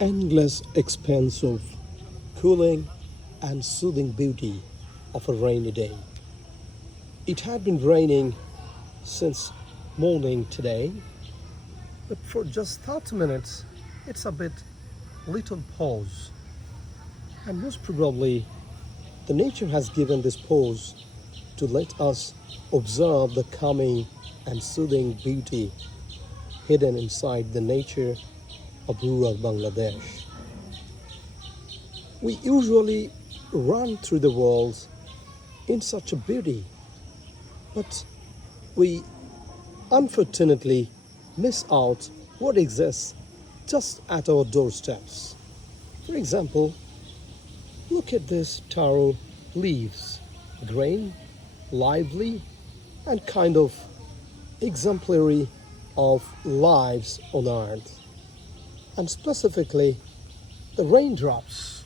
endless expanse of cooling and soothing beauty of a rainy day. It had been raining since morning today, but for just 30 minutes, it's a bit little pause. And most probably, the nature has given this pause to let us observe the calming and soothing beauty hidden inside the nature of rural Bangladesh. We usually run through the world in such a beauty, but we unfortunately miss out what exists just at our doorsteps. For example, look at these taro leaves, green, lively, and kind of exemplary of lives on earth, and specifically the raindrops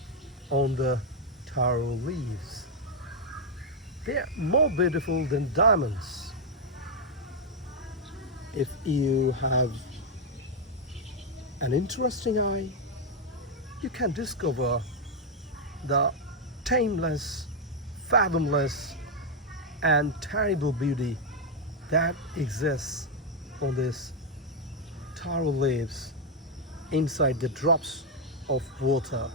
on the taro leaves. They are more beautiful than diamonds. If you have an interesting eye, you can discover the tameless, fathomless, and terrible beauty that exists on these taro leaves inside the drops of water